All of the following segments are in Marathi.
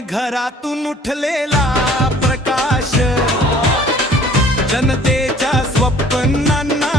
घरातून उठलेला प्रकाश. जनतेच्या स्वप्नांना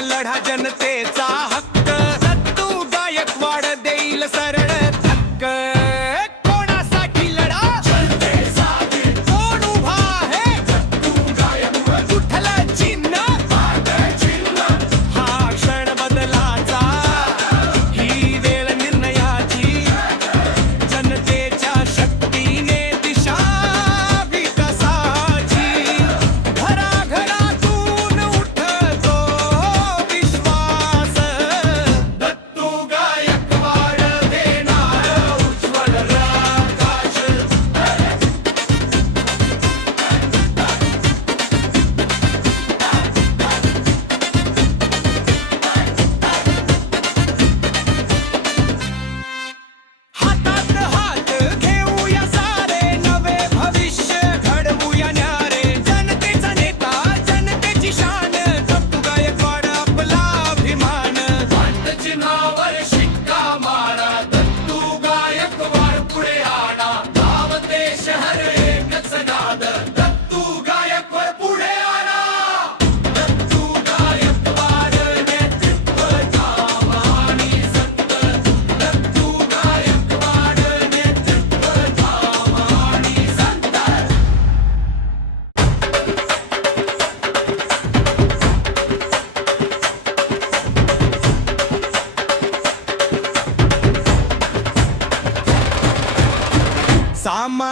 लढा जनतेचा.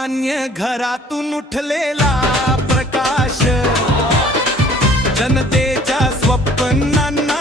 सामान्य घरातून उठलेला प्रकाश. जनतेच्या स्वप्नांना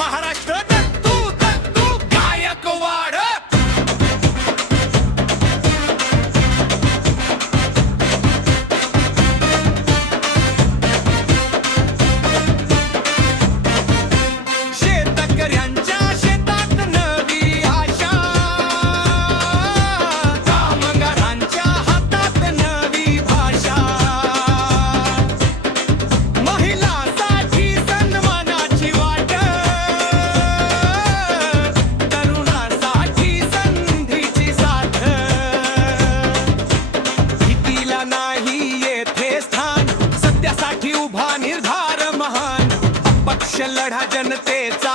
মহারাজ संघर्ष लढा जनतेचा